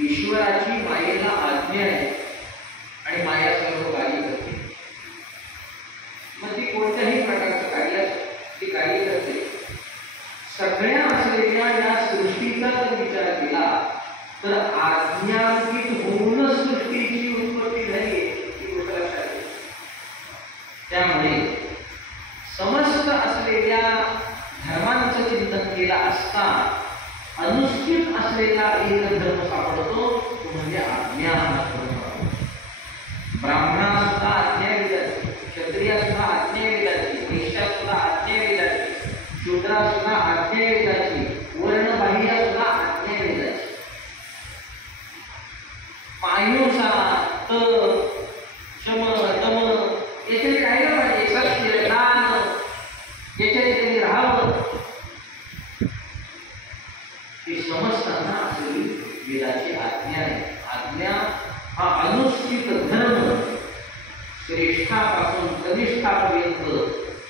ईश्वराची मायेला आज्ञा आहे आणि माया सर्व कार्य करते. मग ती कोणत्याही प्रकारचं कार्य ती कार्य करते. सगळ्या असलेल्या या सृष्टीचा जर विचार केला तर आज्ञांकित होऊनच सृष्टीची उत्पत्ती झाली ही गोष्ट लक्षात घ्या. त्यामुळे समस्त असलेल्या धर्मांचं चिंतन केलं असता अनुष्ठित असलेला एक धर्म सापडतो तो म्हणजे आज्ञा धर्म. ब्राह्मणा सुद्धा आज्ञा वेदाची, क्षत्रिया सुद्धा आज्ञा वेदाची, वैश्या सुद्धा आज्ञा वेदाची, शूद्रा सुद्धा आज्ञा वेदाची, वर्णबाह्य सुद्धा आज्ञा वेदाची. पायुसा तप शम दम याच्यात राहिलं पाहिजे. सत्य दान याच्यात त्यांनी राहावं हे समजताना असलेली वेदाची आज्ञा आहे. आज्ञा हा अनुष्ठित धर्म श्रेष्ठापासून कनिष्ठापर्यंत,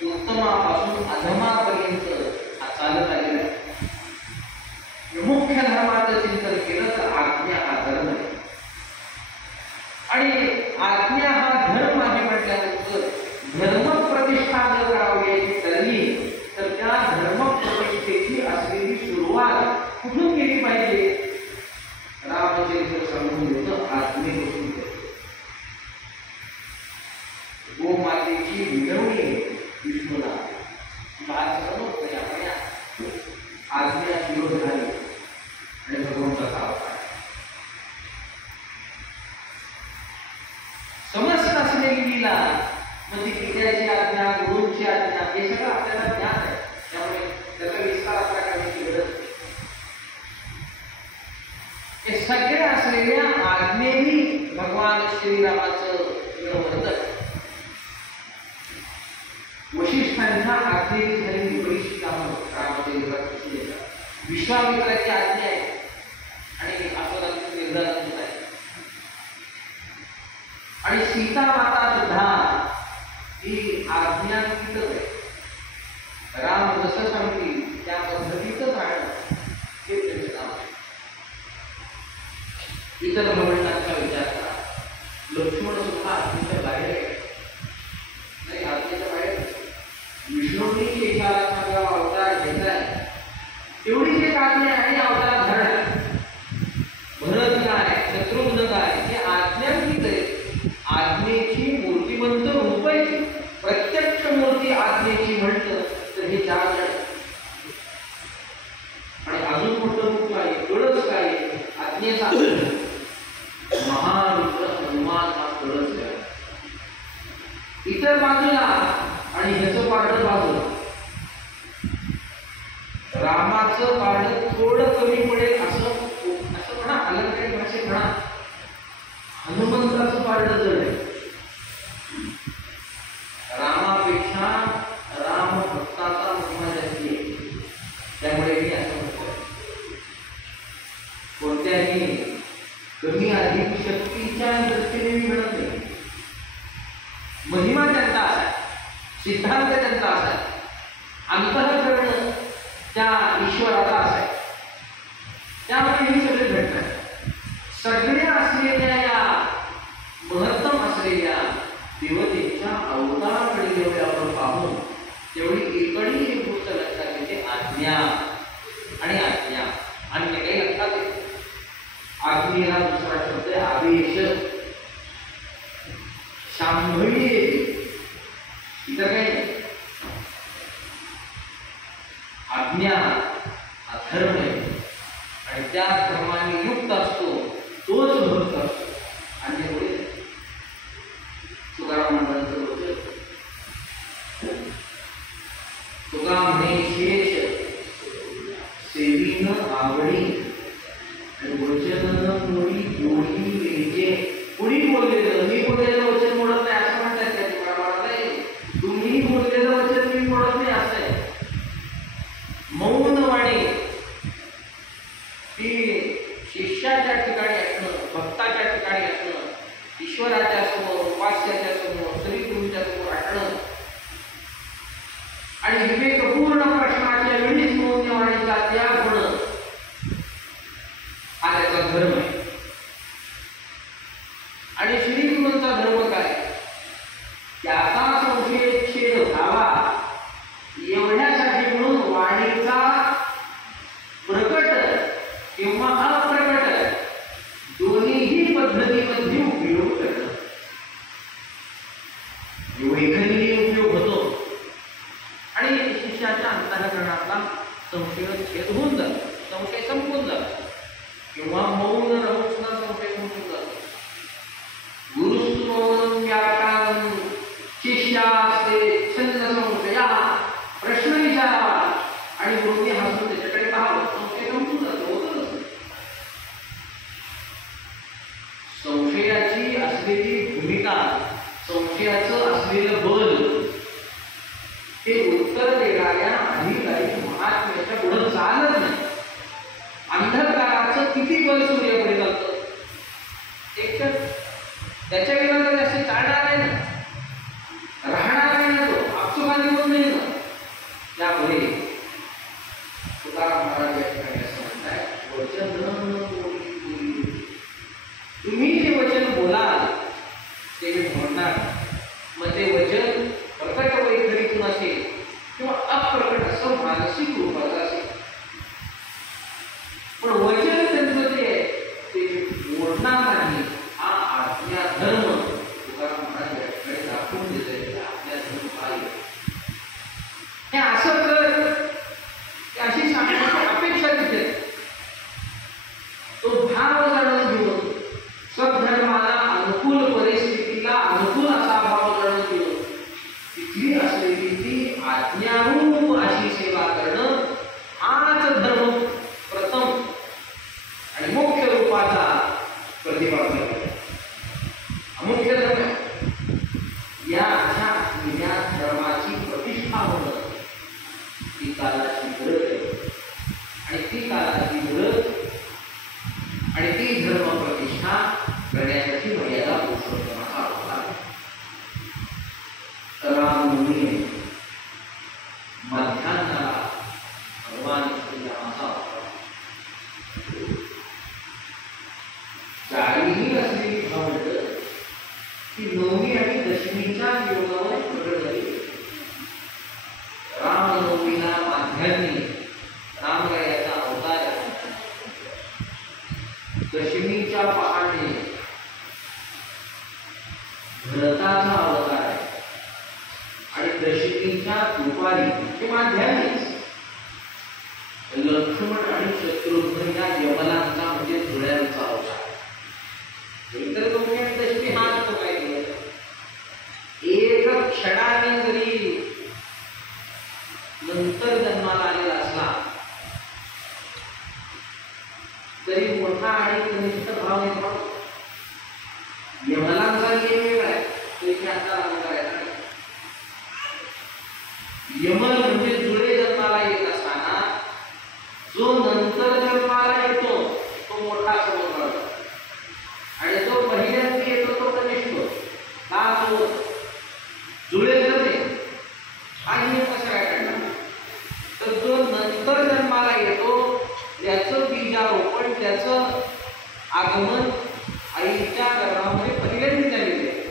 उत्तमापासून अधमापर्यंत हा चालत आलेला आहे. मुख्य धर्माचं चिंतन केलं तर आज्ञा हा धर्म आहे. आणि आज्ञा हा धर्म आहे म्हटल्यानंतर धर्म प्रतिष्ठा जर करावी ठरली तर त्या धर्म प्रतिष्ठेची असलेली सुरुवात कुठून केली पाहिजे? रामचरित्र सांगून देतं आज्ञेपासून. गोमातेची विनवणी विष्णूला आज्ञा विरोध झाली आणि भगवंताचा अवतार. समस्त असलेली लीला म्हणजे पित्याची आज्ञा, गुरूंची आज्ञा हे सगळं आपल्याला ज्ञान आहे. त्यामुळे त्याचा विस्तार आपल्या करण्याची गरज नाही. हे सगळे असलेल्या आज्ञेनी भगवान श्रीरामाचं वर्तन वशिष्ठांच्या आज्ञेने झालेली बरीचशी कामं रामचरित्रात कशी येतात. विश्वामित्राची आज्ञा आहे आणि अस्वराचं निर्धारण आहे. आणि सीता माता सुद्धा ही आज्ञांकितच आहे. राम जसं सांगतील त्या पद्धतीतच राहणं हे त्यांचं काम आहे. इतर भवनांचा विचार करा. लक्ष्मण सुद्धा आज्ञेच्या बाहेर आहे. नाही, आज्ञेच्या बाहेर विष्णूंनी एका अवतार घेतलाय तेवढीच एक आज्ञा आणि अवतार धरला. भरत काय, शत्रुघ्न काय हे आज्ञांकित आहे. आज्ञेची मूर्तिमंत रूप आहे. प्रत्यक्ष मूर्ती आज्ञेची म्हटलं तर हे चार जण. आणि अजून मोठं रूप काय, कळस काय आज्ञेचा. महारुद्र हनुमान हा कळस आहे. इतर बाजूला आणि ह्याचं पारडं बाजूला. रामाचं पारडं थोडं कमी पडेल असं म्हणा, अलंकारिक भाषेत म्हणा. हनुमंताचं पारडं जड आहे. रामापेक्षा राम भक्ताचा महिमा जास्ती आहे. त्यामुळे मी असं म्हणतो कोणत्याही कमी अधिक शक्तीच्या दृष्टीने मी म्हणत नाही. महिमा त्यांचा असा, सिद्धांत त्यांचा असा, अंतःकरण त्या ईश्वराचा असा. त्यामुळे हे सगळे घडतात. सगळ्या असलेल्या या महत्तम असलेल्या देवतेच्या अवताराकडे जेवढे आपण पाहू तेवढी एकही एक गोष्ट लक्षात येते, आज्ञा आणि आज्ञा. अन्य काही लक्षात येते. आज्ञेला दुसरा शब्द आहे आवेश, शांभवी येते. इतर काही आज्ञा हा धर्म आहे आणि त्या धर्माने युक्त असतो तोच भक्त असतो. अन्य पुढे तुकाराम महाराजांचं वचन, तुका म्हणे शेष सेवीन आवडी वचन मुळी जोडी वेजे. कुणी बोललेलं मी बोललेलं वचन मोडत नाही असं म्हणतात. त्या तुकाराम महाराज तुम्ही बोललेलं वचन मी मोडत नाही असं आहे. मौन वाणी ती शिष्याच्या ठिकाणी असणं, भक्ताच्या ठिकाणी असणं, ईश्वराच्या समोर, उपास्याच्या समोर, श्रीगुरूंच्या समोर असणं आणि विवेकपूर्ण प्रश्नाच्या वेळीच मौन वाणीचा त्याग होणं हा त्याचा धर्म आहे. मौन राहून सुद्धा संशय होऊन जातो. गुरुस्तु मौनम व्याख्यानम शिष्यास्ते छंद संशया. प्रश्न विचारावा आणि गुरुने हसून त्याच्याकडे पाहावं, संशय संपून जातो. होतच संशयाची असलेली भूमिका, संशयाचं असलेलं बल ते उत्तर देणाऱ्या अधिकारी महात्म्याच्या पुढे चालत नाही. अंधकाराचं किती बल सूर्याकडे जातं, एक तर त्याच्या विरोधात असे चालणार नाही ना, राहणार नाही ना, तो आपसुकाने होत नाही ना. त्यामुळे तुकाराम महाराज या ठिकाणी असं म्हणताय, वचन तुम्ही जे वचन बोलाल ते मी म्हणणार. मग ते वचन प्रकट वैखरीतून असेल किंवा अप्रकट असं मानसिक रूपाचं असेल, पण वचन त्यांचं जे आहे ते बोलणार नाही. हा आज्ञा धर्म तुकाराम महाराज या ठिकाणी दाखवून देत आहे. आज्ञा धर्म काय हे असं कर, अशी सांगण्याची अपेक्षा तिथे. तो भाव जाणून घेऊन सद्धर्माला अनुकूल परिस्थितीला अनुकूल असा भाव जाणून घेऊन तिथली असलेली ती आज्ञारूप अशी सेवा करणं हाच धर्म प्रथम आणि मुख्य रूपाचा प्रतिपादन आहे. अमुख्य धर्म या अशा या धर्माची प्रतिष्ठा होणं ती कालाची गरज आहे. आणि ती कालाची गरज आणि ती धर्म प्रतिष्ठा करण्यासाठी मर्यादा पुरुषोत्तमाचा अवतार. रामनवमी मध्यान्हाला भगवान श्रीरामाचा अवतार. चारीही असलेली भावंड ती नवमी आणि दशमीच्या योगावर प्रगट झाली. रामनवमीला माध्यान्नी रामरायाचा अवतार आहे. दशमीच्या पहाटे भरताचा अवतार आहे. आणि दशमीच्या दुपारी ते माध्यान्नीच लक्ष्मण आणि शत्रुघ्न या यमलांचा म्हणजे जुळ्यांचा अवतार. इतर दोन्ही आणि दशमी हाच तो काय केलं. एक क्षणाने जरी नंतर जन्माला आलेला असला तरी मोठा आणि कनिष्ठ भाव निर्माण. यमलांचा नियम वेगळा आहे, तो इथे आता लागू करायचा नाही. यमल म्हणजे जुळे जन्माला येत असताना जो नंतर जन्माला येतो तो मोठा समजला जातो आणि जो पहिल्यांदा येतो तो कनिष्ठ. का तो जुळे जन्मे हा नियम कसा काय काढला, तर जो नंतर जन्माला येतो त्याचं बीजारोपण, त्याचं आगमन आईच्या गर्भामध्ये पहिल्यांदा झालेले आहे.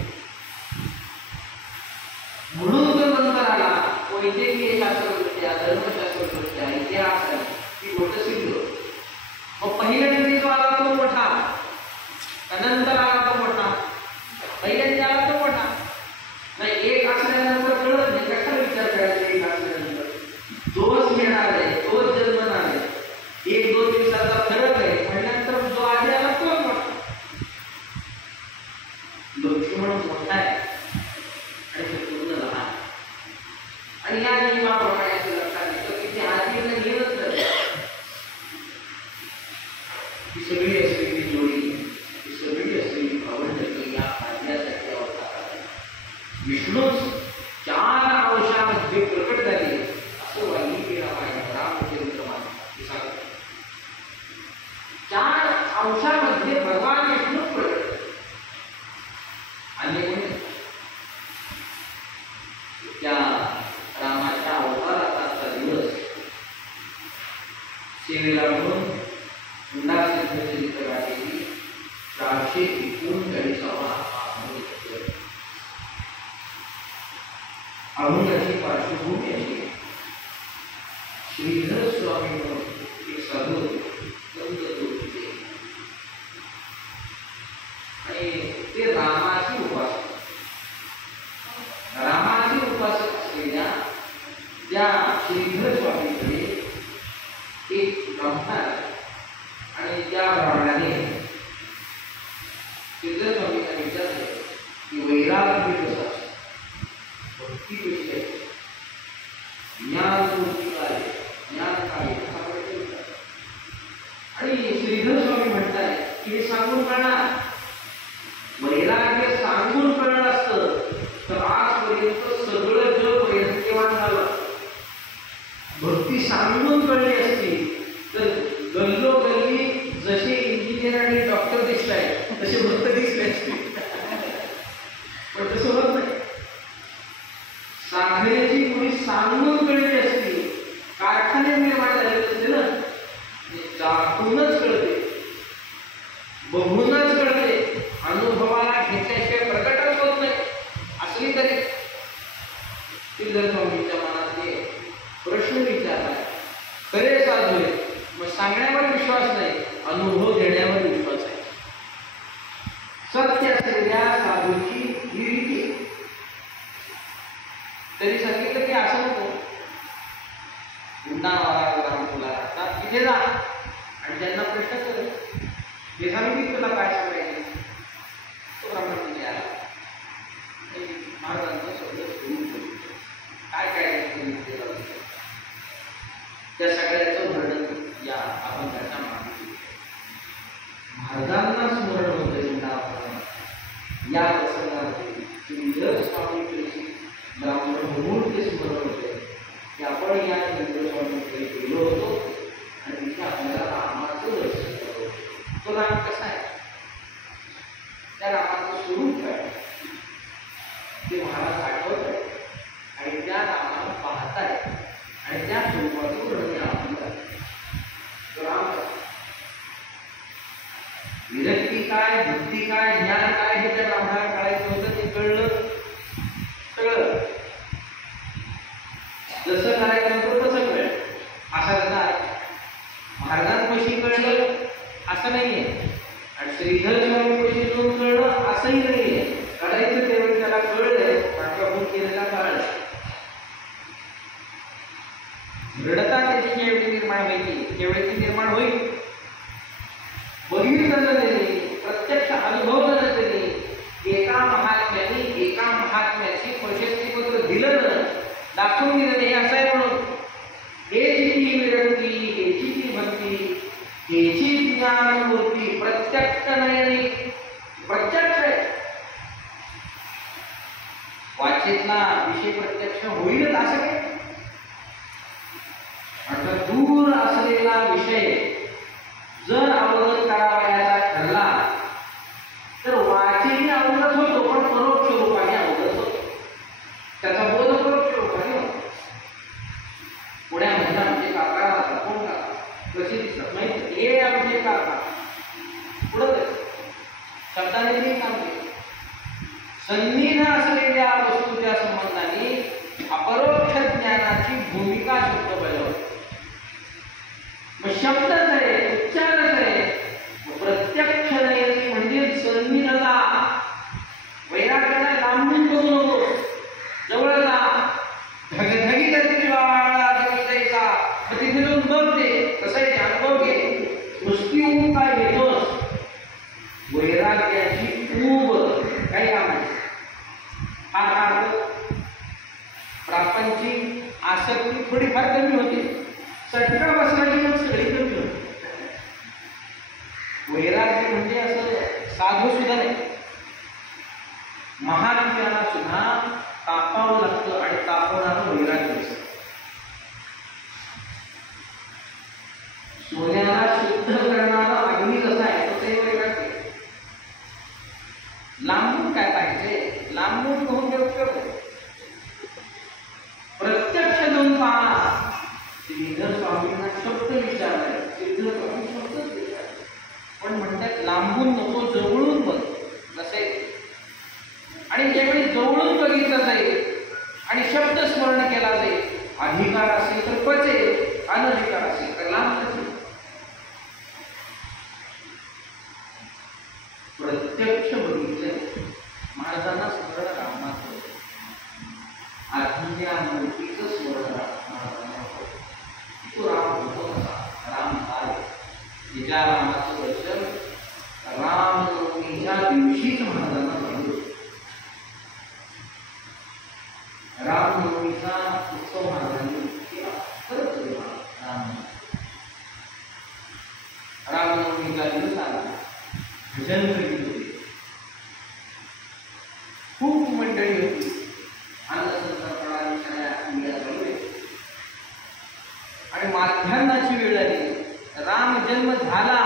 म्हणून तो नंतर आला. वैद्यकीय शास्त्रदृष्ट्या, धर्मशास्त्रदृष्ट्या, इतिहास ही गोष्ट सिद्ध. मग पहिल्यांदा जो आला तो मोठा, नंतर आला तो मोठा, पहिल्यांदा आला तो मोठा नाही. एक असल्यानंतर कळत नाही, कसा विचार करायचा. एक असल्यानंतर तोच येणार आहे, तोच जन्मणार आहे. एक दोन दिवसाचा फरक आहे म्हटल्यानंतर जो आधी आला तोच मोठा. लक्ष्मण मोठा आहे आणि शत्रुघ्न लहान. आणि या नियमाप्रमाणे असं लक्षात येतं की ते आधीला घेतच नाही. ही सगळी असलेली जोडी, ही सगळी असलेली भावंड या कार्यासाठी अवतार. विष्णूच 4 अंशामध्ये प्रकट झाले असं वाल्मिकी रामायण रामचरित्र मानस सांगतात. 4 अंशामध्ये भगवान विष्णू प्रकट. आणि त्या रामाच्या अवताराचा दिवस सेवेला म्हणून हुंडा सिद्धचरित्र गाठलेली 439वा अभंगाची पार्श्वभूमी अशी. श्रीधर स्वामी म्हणून एक साधू होते आणि ते रामाची उपासक. रामाची उपासक असलेल्या त्या श्रीधर स्वामीकडे एक ब्राह्मण आणि त्या ब्राह्मणाने सांगून कळणार. वैराग्य सांगून कळलं असतं तर आजपर्यंत सगळं जग वैराग्यवान झालं. भक्ती सांगून कळली असती तर गल्लोगल्ली जसे इंजिनियर आणि डॉक्टर दिसत आहे तसे भक्त दिसले असते. पण तसं होत नाही. साखरेची कोणी सांगून कळली असती, कारखाने निर्माण झाले असते ना, दाखवूनच कळते, बघूनच कळते, अनुभवाला घेतल्याशिवाय प्रकटच होत नाही. असली तरी श्रीधर स्वामींच्या मनात प्रश्न विचारला, खरे साधू आहे, मग सांगण्यावर विश्वास नाही, अनुभव देण्यावर विश्वास आहे. सत्य असलेल्या साधूची ही रीती. तरी सांगितलं की असं नको, तुला तिथे जा आणि त्यांना प्रश्न कर, हे सांगितलं तुला काय सांगायचं. तो ब्राह्मण आला, महाराजांचं सगळं सुरू काय काय त्या सगळ्याचं वर्णन या अभंगाच्या मागे. महाराजांना स्मरण होतं या प्रसंगामध्ये श्रीधर स्वामींची ब्राह्मण म्हणून ते स्मरण होते की आपण या श्रीधर स्वामींकडे गेलो होतो आणि तिथे आपल्याला रामाचं दर्शन करतो. तो राम कसा आहे, त्या रामाचं स्वरूप काय ते महाराज आठवत आहे आणि त्या रामाला पाहताय आणि त्या स्वरूपाचं वर्णन आपल्याला. विरक्ती काय, भक्ती काय, ज्ञान काय हे त्या ब्राह्मणाला कळायचं होतं. ते कळलं सगळं. जसं करायचं होतं तसं कळलं. असं नाही महाराजांपाशी कळलं असं नाहीये आणि श्रीधर स्वामीपाशी जाऊन कळलं असंही नाहीये. कळायचं त्यावेळी त्याला कळलंय, पाठवाहून केलेला कळलं. दृढता त्याची ज्यावेळी निर्माण व्हायची त्यावेळी ती निर्माण होईल. बघितलं त्यांनी, प्रत्यक्ष अनुभवलं त्यांनी, एका महात्म्याची प्रशस्तीपत्र दिलं ना, दाखवून दिलं हे असं आहे म्हणून. हेची ती विरक्ती, हेची ती भक्ती, हेची ज्ञानमूर्ती प्रत्यक्ष नाही, प्रत्यक्ष आहे. वाचेतला विषय प्रत्यक्ष होईलच असं काय. आता दूर असलेला विषय जर अवगत करावयाचा ठरला तर वाचेही अवगत होतो, पण परोक्ष रूपाने अवगत होतो. त्याचा बोध परोक्ष रूपाने होतो. पुण्यामध्ये आमचे काका राहतात, कोण काका कशी दिसतात माहिती, हे आमचे काका पुढं शब्दाने नाही काम केलं. सन्निध असलेल्या वस्तूच्या संबंधाने अपरोक्ष ज्ञानाची भूमिका शब्द बजावतो. मग शब्दच आहे, उच्चारच आहे, प्रत्यक्ष नाही म्हणजे सन्निधला. वैराग्याला लांबून बघू नको, जवळ जा. धगधगी जाती वाळा जैसा, मग तिथे जाऊन बघते कसं आहे, अनुभव घे. नुसती ऊब काय घेतोस, वैराग्याची ऊब काय काम आहे. हा प्रापंचिक आसक्ती थोडीफार कमी होते, चटका बसला की मग सगळी कमी होते. वैराग्य म्हणजे असं साधू सुद्धा नाही, महात्म्याला सुद्धा तापावं लागतं आणि तापवणारं वैराग्य असतं. सोन्याला शुद्ध करणारा अग्नी कसा आहे तसंही वैराग्य. लांबून काय पाहिजे, लांबून पाहून उपयोग आहे, प्रत्यक्ष जाऊन पाहणार. श्रीधर स्वामींना शब्द विचारलाय, श्रीधर स्वामी शब्दच विचारले, पण म्हणतात लांबून नको, जवळून बघ नसे. आणि ज्यावेळी जवळून बघितलं जाईल आणि शब्द स्मरण केला जाईल, अधिकार असेल तर पचेल, अनधिकार असेल तर लांब असेल. प्रत्यक्ष बघितलं महाराजांना स्मरण रामाचं, आत्मज्ञा मूर्तीचं स्मरण महाराजांना. तो राम होतो कसा, राम काय, तिच्या रामाचं दर्शन रामनवमीच्या दिवशीच महाराजांना झालं. रामनवमीचा उत्सव महाराजांनी केला. खरंच रामनवमीचा दिवस आला, भजन करीत होते. खूप मंडळी होती. आणि माध्यान्हाची वेळ आली. राम जन्म झाला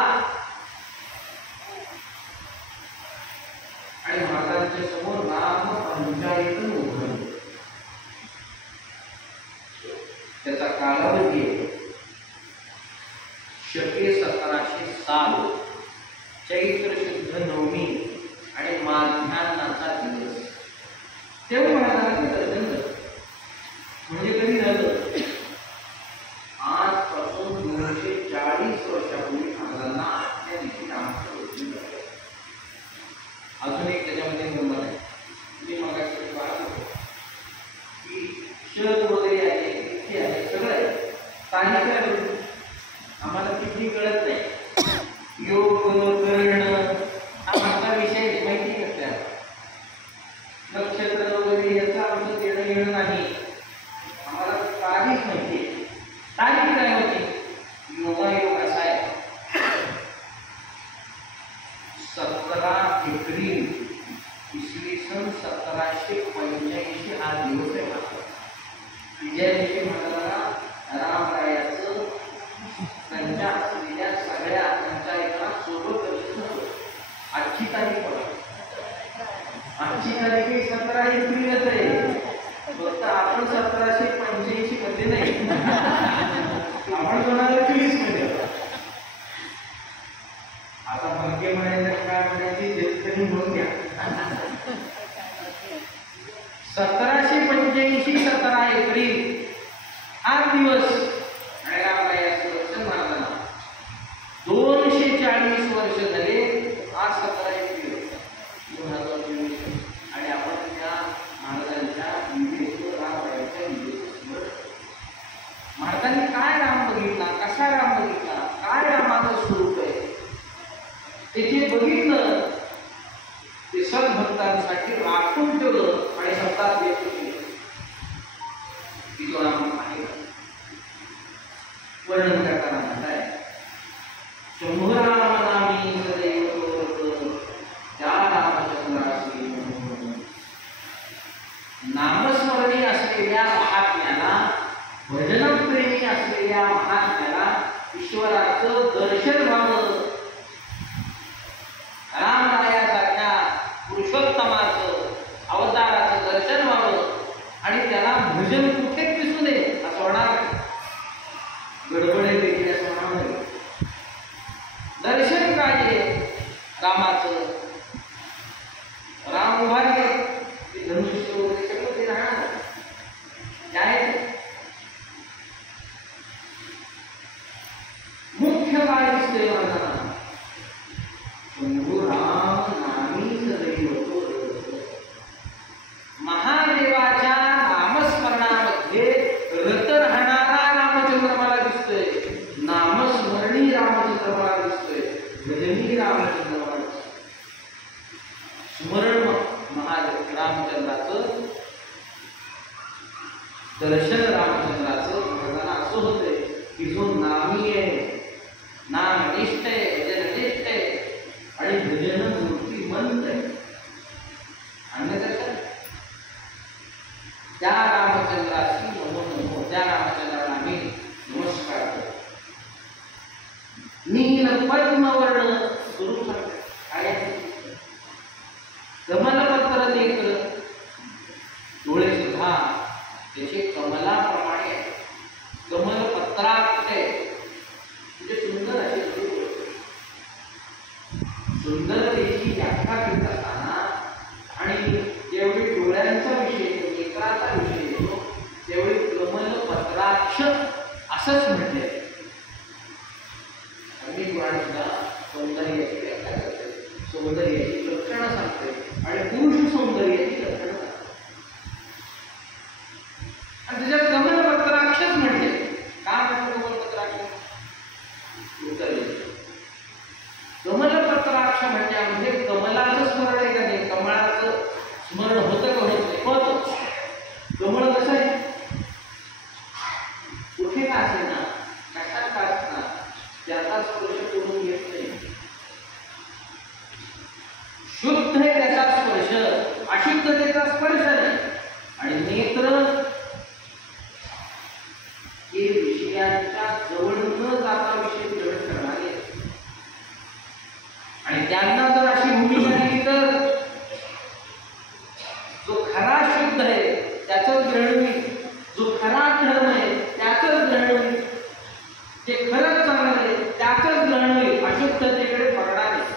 आणि महाराजांच्या समोर राम पंचायतन उघडलं. त्याचा कालावधी शके 1707 चैत्र शुद्ध नवमी आणि माध्यान्हाचा दिवस. तेव्हा महाराजांनी दर्शन झालं. म्हणजे कधी झालं? आजपासून 240 वर्षापूर्वी महाराजांना त्या दिवशी रामाचं दर्शन झालं. अजून एक त्याच्यामध्ये गंमत आहे. मी मगाशी पाहत होतो की शरद वगैरे आहे, तिथे आहे, सगळं आहे. काही काय आम्हाला किती कळत नाही. योग कर्ण हा माझा विषय माहिती कसल्या नक्षत्र वगैरे याचा आमचं देणं घेणं नाही. आम्हाला तारीख माहिती आहे. तारीख काय होती? योगायोग असा आहे 17 एप्रिल इसवी सन 1785 हा दिवस आहे. ज्या दिवशी महाराजांना रामरायाचं त्यांच्या असलेल्या सगळ्या पंचायतांना सोबत दर्शन होतं. आजची तारीख बघा. आजची तारीख 17 एप्रिलच आहे. फक्त आपण 1785 मध्ये नाही, आपण 2023 मध्ये. आता भाग्य म्हणायचं काय म्हणायची शेतकरी म्हणून घ्या. 1785 17 एप्रिल हा दिवस आणि रामरायाचं दर्शन महाराजांना 240 वर्ष झाले. आज 17 एप्रिल 2023 आणि आपण त्या महाराजांच्या विवेक रामरायाच्या विवेक. महाराजांनी काय राम बघितला, कसा राम बघितला, काय रामाचं स्वरूप आहे ते बघितलं. ते सद्भक्तांसाठी राखून ठेवलं आणि शब्दात व्यक्त केलं की तो राम आहे. वर्णन करताना म्हणताय शंभू राम नामी सदैव त्या रामचंद्रासी. नामस्मरणी असलेल्या महात्म्याला, भजनप्रेमी असलेल्या महात्म्याला ईश्वराचं दर्शन व्हावं. रामरायासारख्या पुरुषोत्तमाचं अवताराचं दर्शन व्हावं आणि त्याला भजन कुठेच दिसू नये असं होणार. गडबड देखील असं म्हणावं. दर्शन काय आहे रामाचं? राम उभारले धनुष्य वगैरे सगळं ते राहणार काय. मुख्य काय दिसतंय माझा? शंभू राम नामी सदैव. महादेवाच्या नामस्मरणामध्ये रत राहणारा रामचंद्र मला दिसतोय. नामस्मरणी रामचंद्र मला दिसतोय. भजनी रामचंद्र मला दिसतोय. स्मरण महादेव रामचंद्राचं दर्शन रामचंद्राचं भगवान असं होतंय की जो नामी आहे, नामनिष्ठ आहे, भजननिष्ठ आहे आणि भजन मूर्तिमंत आहे. अन्यथा त्या रामचंद्राशी नमो नमो, त्या रामचंद्राला आम्ही नमस्कार करतो. नील पद्मवर्ण स्वरूप आहे. कमलपत्र नेत्र, डोळे सुद्धा त्याचे कमलाप्रमाणे आहे. कमलपत्राक्ष म्हणजे सुंदर असे डोळे. सुंदरतेची व्याख्या करत असताना आणि जेवढी डोळ्यांचा विषय, नेत्राचा विषय येतो तेवढी कमलपत्राक्ष असंच म्हटले. अनेक पुराण सुद्धा सौंदर्याची व्याख्या करते, सौंदर्याची लक्षणं सांगते आणि पुरुष सौंदर्याची लक्षणं सांगते. आणि त्याच्यात कमलपत्राक्षच म्हणते. काय म्हणतो कमलपत्राक्ष? उत्तर कमलपत्राक्ष म्हणजे कमलाचं स्मरण आहे का नाही? कमळाचं स्मरण होतं का होत नाही? होतं. कमळ कसं आहे? कुठे का असेल ना, शुद्ध आहे त्याचा स्पर्श, अशुद्धतेचा स्पर्श नाही. आणि नेत्र हे विषयांच्या जवळ न जाता विषय ग्रहण करणारे आणि त्यांना जर अशी भूमिका दिली तर जो खरा शुद्ध आहे त्याचंच ग्रहण होईल, जो खरा धर्म आहे त्याचंच ग्रहण होईल, जे खरंच चांगलं आहे त्याचंच ग्रहण होईल, अशुद्धतेकडे पडणार नाही.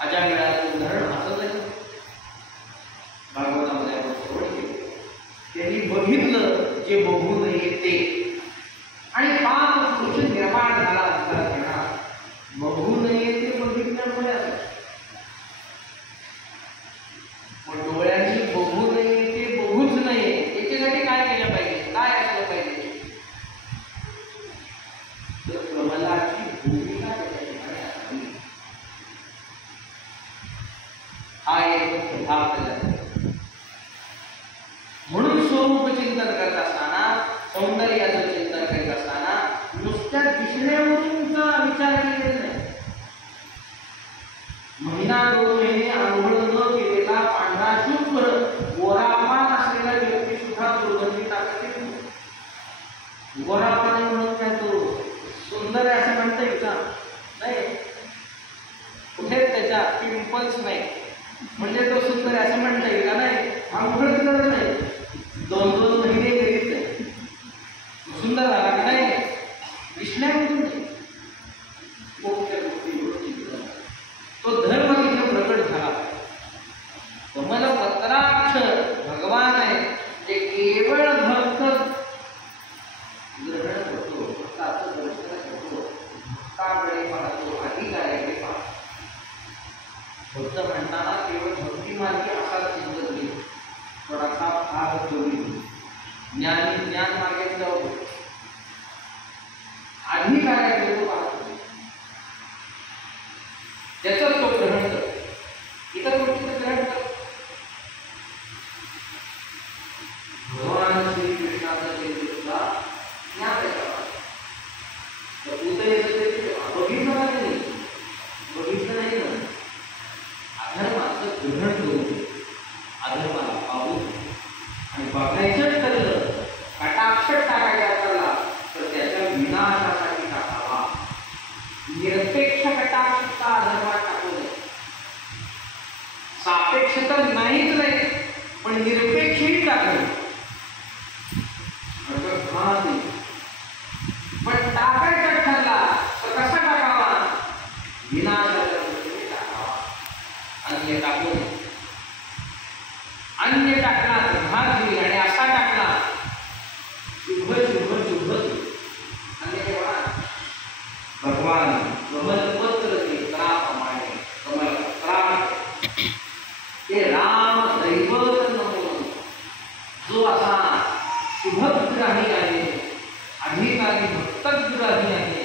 अशा वेळाचं उदाहरण असं नाही. भागवतामध्ये आपण श्रवण केलं, त्यांनी बघितलं जे बघू नये ते, आणि पाप पुरुष निर्माण झाला असताना बघू नये ते बघितल्यामुळे डोळ्यांनी बघू नये ते बघूच नये. याच्यासाठी काय केलं पाहिजे, काय असलं पाहिजे, तर प्रबलाची भूमिका त्याच्या ठिकाणी असावी. हा एक भाग त्याला. म्हणून स्वरूप चिंतन करत असताना, सौंदर्याचं चिंतन करीत असताना नुसत्या दिसण्यावरूनचा विचार केलेला नाही. महिना 2 महिने आंघोळ न केलेला पांढरा शुभ्र गोरापान असलेला व्यक्ती सुद्धा दुर्गंधी टाकत नाही. गोरापान म्हणून काय तो सुंदर आहे असं म्हणता येईल का? नाही, कुठेच त्याच्या पिंपल्स नाही म्हणजे तो सुंदर आहे असं म्हणता येईल का? नाही, आंघोळच करत नाही, 2-2 महिने करीत नाही, सुंदर झाला की नाही? दिसण्यामधून नाही, मुख्य गोष्टी तो धर्म तिथे प्रकट झाला. कमलपत्राक्ष भगवान आहे ते केवळ भक्त ग्रहण करतो, भक्ताचं दर्शन करतो, भक्ताकडे पाहतो, अधिकाऱ्याकडे पाहतो. भक्त म्हणताना केवळ भक्ती मार्गी असा चिंतन केलं, थोडासा भाग कमी ज्ञानी ज्ञान मार्गाने जाऊ, अधिकाऱ्याकडे तो पाहतो, त्याचं तो ग्रहण करतो, इतर गोष्टीचं ग्रहण करतो. भगवान श्रीकृष्णाचा चरित्रला ज्ञान बघितलं नाही, बघितलं नाही ना, अधर्माचं ग्रहण करून अधर्माला पाहून आणि बघायचं ठरलं, कटाक्ष टाकायचा ठरला तर त्याच्या विनाशासाठी टाकावा. निरपेक्ष कटाक्षता अधर्मात टाकू नये. सापेक्ष तर नाहीच नाही, पण निरपेक्षही टाकले. पण टाकायचा ठरला तर कसा टाकावा? विनाशाच्या दृष्टीने टाकावा. अन्य टाकू नये. अन्य टाकला तर भाग होईल आणि असा टाकला शुभ शुभ शुभ. अन्य केव्हा भगवान कमलपत्र ते प्रमाणे कमलपत्रात ते राम दैवत नमून जो असा शुभग्राही आहे, अधिकारी भक्तग्राही आहे,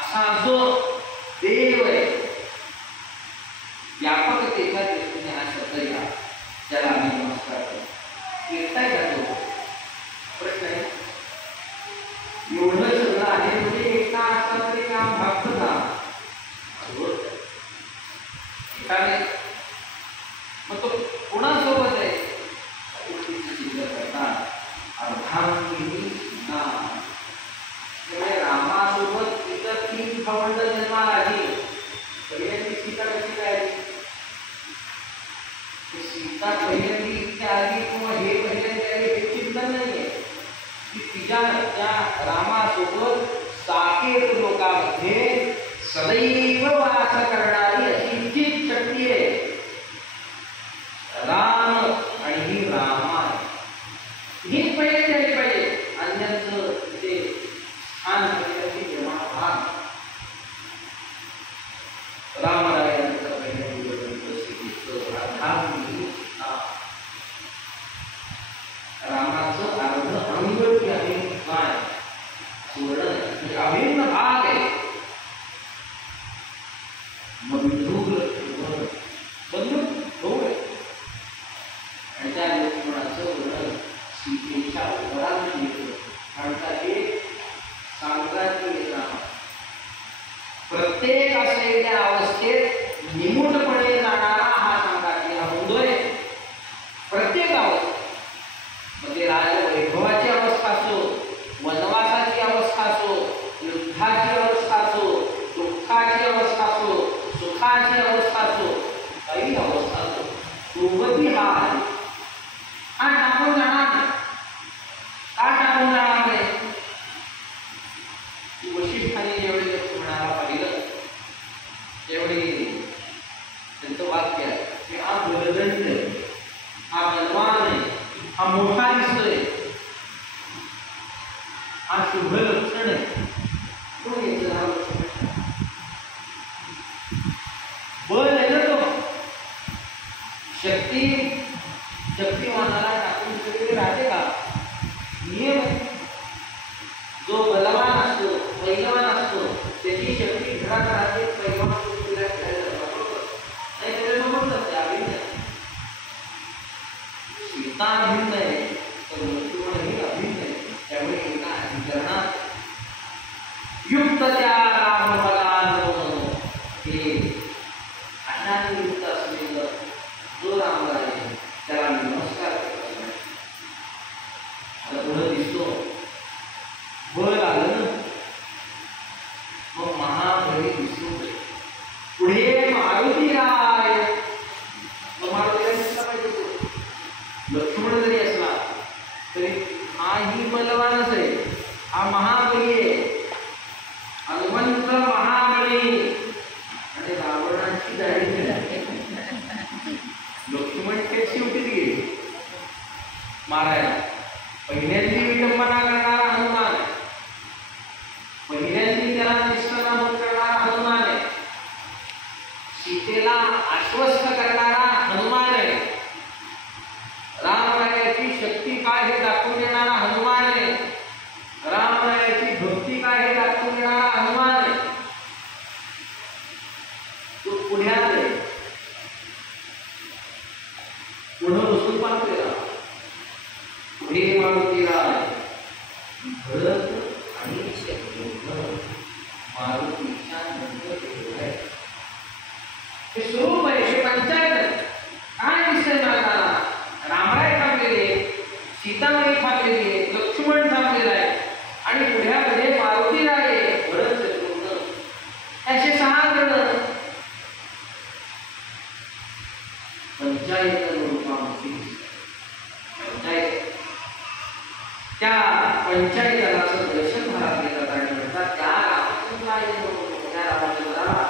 असा जो देव आहे, व्यापकतेच्या दृष्टीने हा शब्द घ्या, त्याला आम्ही नमस्कार करतो. एकटाय जातो प्रश्न आहे, एवढं सगळं आहे म्हणजे एकटा असता तरी काम भागतं का? एकाने मग तो कोणासोबत आहे? अर्धांगिनी सीता. त्यामुळे रामासोबत इतर 3 भावंड जन्माला आली. पहिल्यांदी सीता कशी काय आली? सीता पहिल्यांदी इथे आली किंवा हे पहिल्यांदी आली हे चिंतन नाहीये. की तिच्या त्या रामासोबत साकेत लोकांमध्ये सदैव वास करणारी अशी तीच शक्ती आहे. राम आणि ही रामा हीच पहिले केली पाहिजे. अन्याचं तिथे स्थान निर्माण भाग रामरायांचं रामाचं अर्ध अंग आहे काय सुवर्ण अभिन्न भाग आहे. बंधू आणि त्या लक्ष्मणाचं वर्णन सीतेच्या उपरांत येतं. कारण एक साम्राज्य प्रत्येक असलेल्या अवस्थेत निमूटपणे अवस्थाचो काही अवस्थाचो सोबती हा आहे. हा टाकून जाणार नाही. का टाकून जाणार नाही? वशिष्ठाने जेवढे लक्ष्मणाला पाहिलं तेवढे त्यांचं वाक्य आहे की हा बलदंड आहे, हा बलवान आहे, हा मोठा दिसतोय, हा शुभ लक्षण आहे. कोण याचं नाव बल आहे ना तो. शक्तिमानाला टाकून सगळे राहते का? नियम आहे. जो बलवान असतो, पैलवान असतो, त्याची शक्ती घरात राहते. पैलवान सीता अभिन्न आहे तर लक्ष्मणही अभिन्न आहे. त्यामुळे एका अधिकरणात युक्त त्या रामबलानं हे अशाने युक्त असलेलं जो रामबल आहे त्याला नमस्कार करतो. आता पुढे दिसतो बल आलं ना, मग महाबली दिसतो. पुढे मारुती राय. मारुती राय दिसला पाहिजे. लक्ष्मण जरी असला तरी हाही बलवानच आहे, हा महाबली आहे, हनुमंत महाबली. आणि रावणाची दाढी लक्ष्मण ते शेवटीच गेले मारायला. पहिल्यांदी विडंबना करणारा हनुमान आहे, पहिल्यांदी त्याला निष्काम करणारा हनुमान आहे, सीतेला आश्वस्त करणारा हनुमान आहे, रामरायाची शक्ती काय हे दाखवून देणारा हनुमान आहे, रामरायाची भक्ती काय हे दाखवून देणारा हनुमान आहे. तो पुण्यात आहे, पुढं बसून पाहतोय. पुढे मारुती राय, भरत आणि शत्रुघ्न मारुतीच्या नंतर आहे. हे स्वरूप आहे, हे पंचायत आहे. काय दिसतंय नाताला? रामराय थांबलेले, सीतामाई थांबलेली, लक्ष्मण थांबलेला आहे आणि पुढ्यामध्ये मारुती राय आहे, भरत शत्रुघ्न असे 6 जण पंचायत रूपामध्ये. पंचायत त्या पंचायताचं दर्शन घरात घेतात आणि म्हणतात त्या रामचंद्राला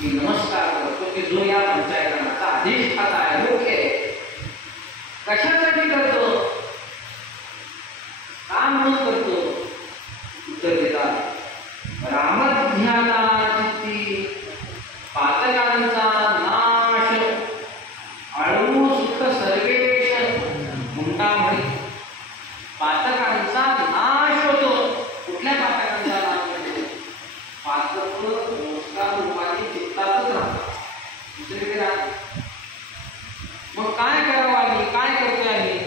मी नमस्कार करतो की जो या पंचायताचा अधिष्ठाता आहे, योग्य आहे. कशासाठी करतो, का म्हणून करतो? उत्तर देतात रामध्यानाची पातकांचा नाश आळू सुख सर्वेश मुंडा म्हणे. पातकांचा नाश होतो. कुठल्या पातकांचा नाश होतो? पातक मोजका रूपाने चित्तातच राहतात, दुसरीकडे राहतात. मग काय करावं आम्ही? काय करतोय आम्ही?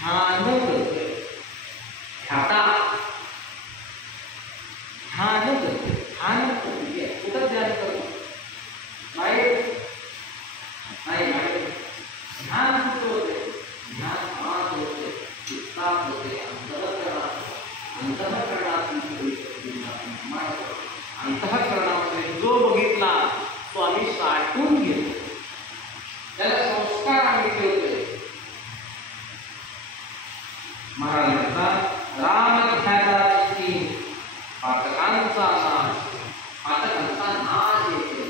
ध्यान करतोय. ध्यान करतोय. ध्यान करतोय. कुठं ध्यान करतो? नाही ध्यान कुठं होते? ध्यान आत होते, चित्तात होते, अंतःकरणामध्ये जो बघितला तो आम्ही साठवून घेतो, त्याला संस्कार आम्ही ठेवतोय. महाराज म्हणतात रामध्यानाची पातकांचा नाश येतो.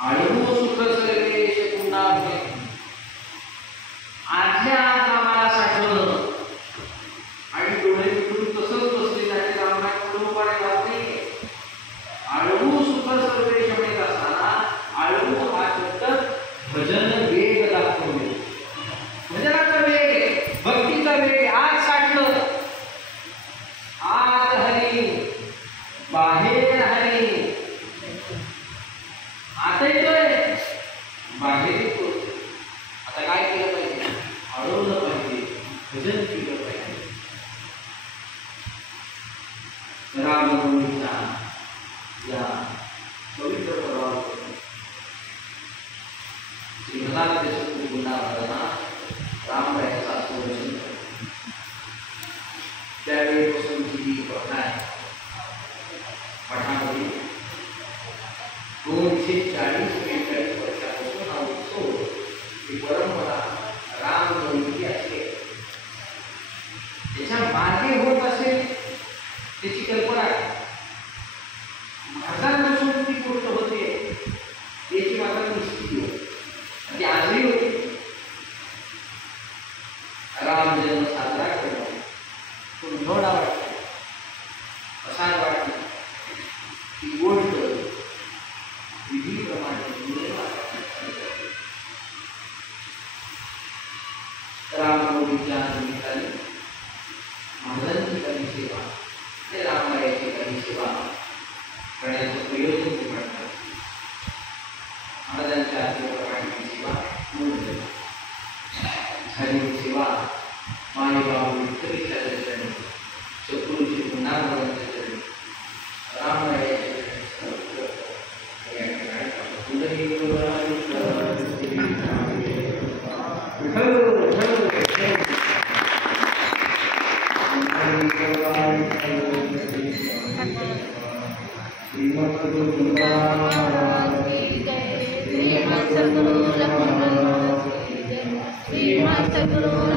आळू सुख सर्वेश पुन्हा आतल्या आम्हाला साठवलं आणि डोळे मिटून तसंच बसलेलं आहे. रामराय कुटुंबाने जात नाही. आळू सुख सर्वेश म्हणत असताना आळू हा शब्द भजन वेग दाखवतो. भजनाचा वेग, भक्तीचा वेग आज साठलं. आत हरी, बाहेर हरी. आता येतोय 240-45 वर्षापासून हा उत्सव ही परंपरा रामनवमी असते. त्याच्या मागे होत असेल त्याची कल्पना आहे. भारतापासून ती गोष्ट होते याची मात्र निश्चिती होती. ती आजही होती. राम जन्म साजरा करणं पुन्हा वाटतं, असा वाटतं ही गोष्ट विधीप्रमाणे रामनवमीच्या निमित्ताने महाराजांची काही सेवा, ते रामरायाची काही सेवा करण्याचं प्रयोजन ते म्हणतात. महाराजांच्या आशीर्वादाची सेवा म्हणून झालेली सेवा मायबाबू विठ्ठलीच्या चरणी, सद्गुरूजी पुन्हारावांच्या चरणी, रामरायाच्या श्रीमद सद्गुरु